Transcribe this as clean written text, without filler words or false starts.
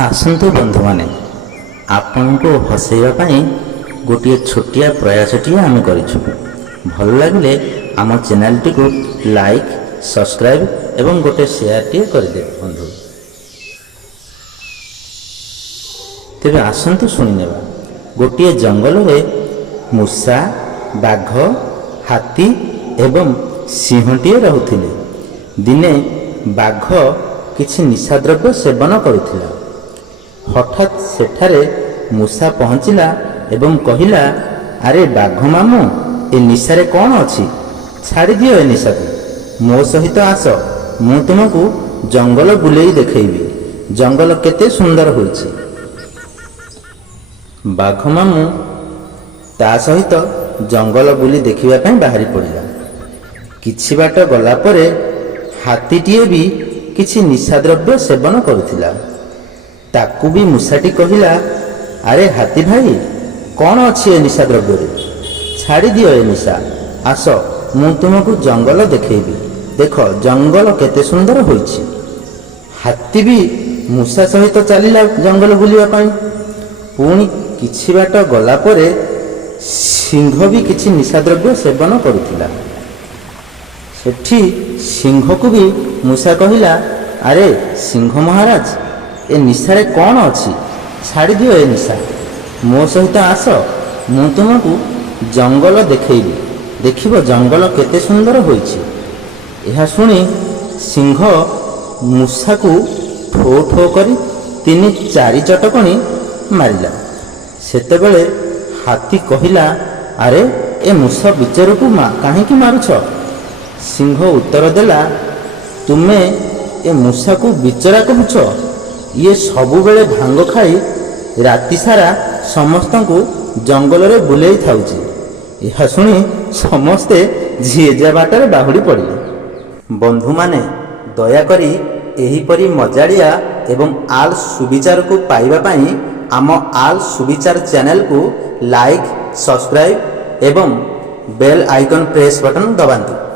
आसंतु बंधु माने आपण को हसैया पाई गोटे छोटिया प्रयासटी आम करिछु। भल लगे आम चैनल टी को लाइक सब्सक्राइब एवं गोटे शेयर टी करदे बंधु। तेरे आसंतु सुनिनेबा गोटे जंगल रे मूषा बाघ हाथी एवं सिंहटीए रहुथिले। दिने बाघ किछि निशाद्रव्य सेवन करुथिला। हठात सेठारे मूषा पहुँचला एवं कहिला, अरे बाघ मामू, ए निशारे कौन अछि? छाड़ी दियो ए निशा को, मो सहित आस, मु तुमको जंगल बुलेई देखैबी। जंगल केते सुंदर होइछि। बाघ मामू ता सहित जंगल बुली देखिबा पई बाहरी पड़िला। किछि बाट गला परे हाथीटीए भी किछि निशाद्रव्य सेवन करुथिला। ताकू भी मूषाटी कहिला, अरे हाथी भाई, कौन अच्छी ए निशा द्रव्य रे? छाड़ी दियो ए निशा, आस मु तुमको जंगल देखैबी। देख जंगल केते सुंदर होइछि। हाथी भी मूषा सहित चलिला जंगल बुलिबा पई। पुणी किछि बाट गला परे सिंह भी किछि निशा द्रव्य सेवन करुथिला। सेठी सिंह को भी मूषा कहिला, अरे सिंह महाराज, ए निशारे कौन अच्छी? छाड़ी दियो ए निशा, मो सहित आस, मु तुमको जंगल देखैबी। देखिबो जंगल केते सुंदर होइछि। यह सुनी सिंह मूषा को ठो ठो करी 3-4 चटकणी मारिला। सेतेबेले हाथी कहिला, अरे ए मूषा बिचार को काहेकि मारुछ? सिंह उत्तर देला, तुमे ए मूषा को बिचरा कहूछ? ये सबु बेले भांग खाई राति सारा समस्त को जंगल रे बुलेई थाउची। यह सुनी समस्ते झिए जा बाटर बाहुड़ी पड़िले। बंधु माने दयाकरी एहीपरि मजाड़िया एवं आल सुविचार को पाइबा पाई आम आल सुविचार चैनल को लाइक सब्सक्राइब एवं बेल आइकन प्रेस बटन दबाନ୍ତୁ।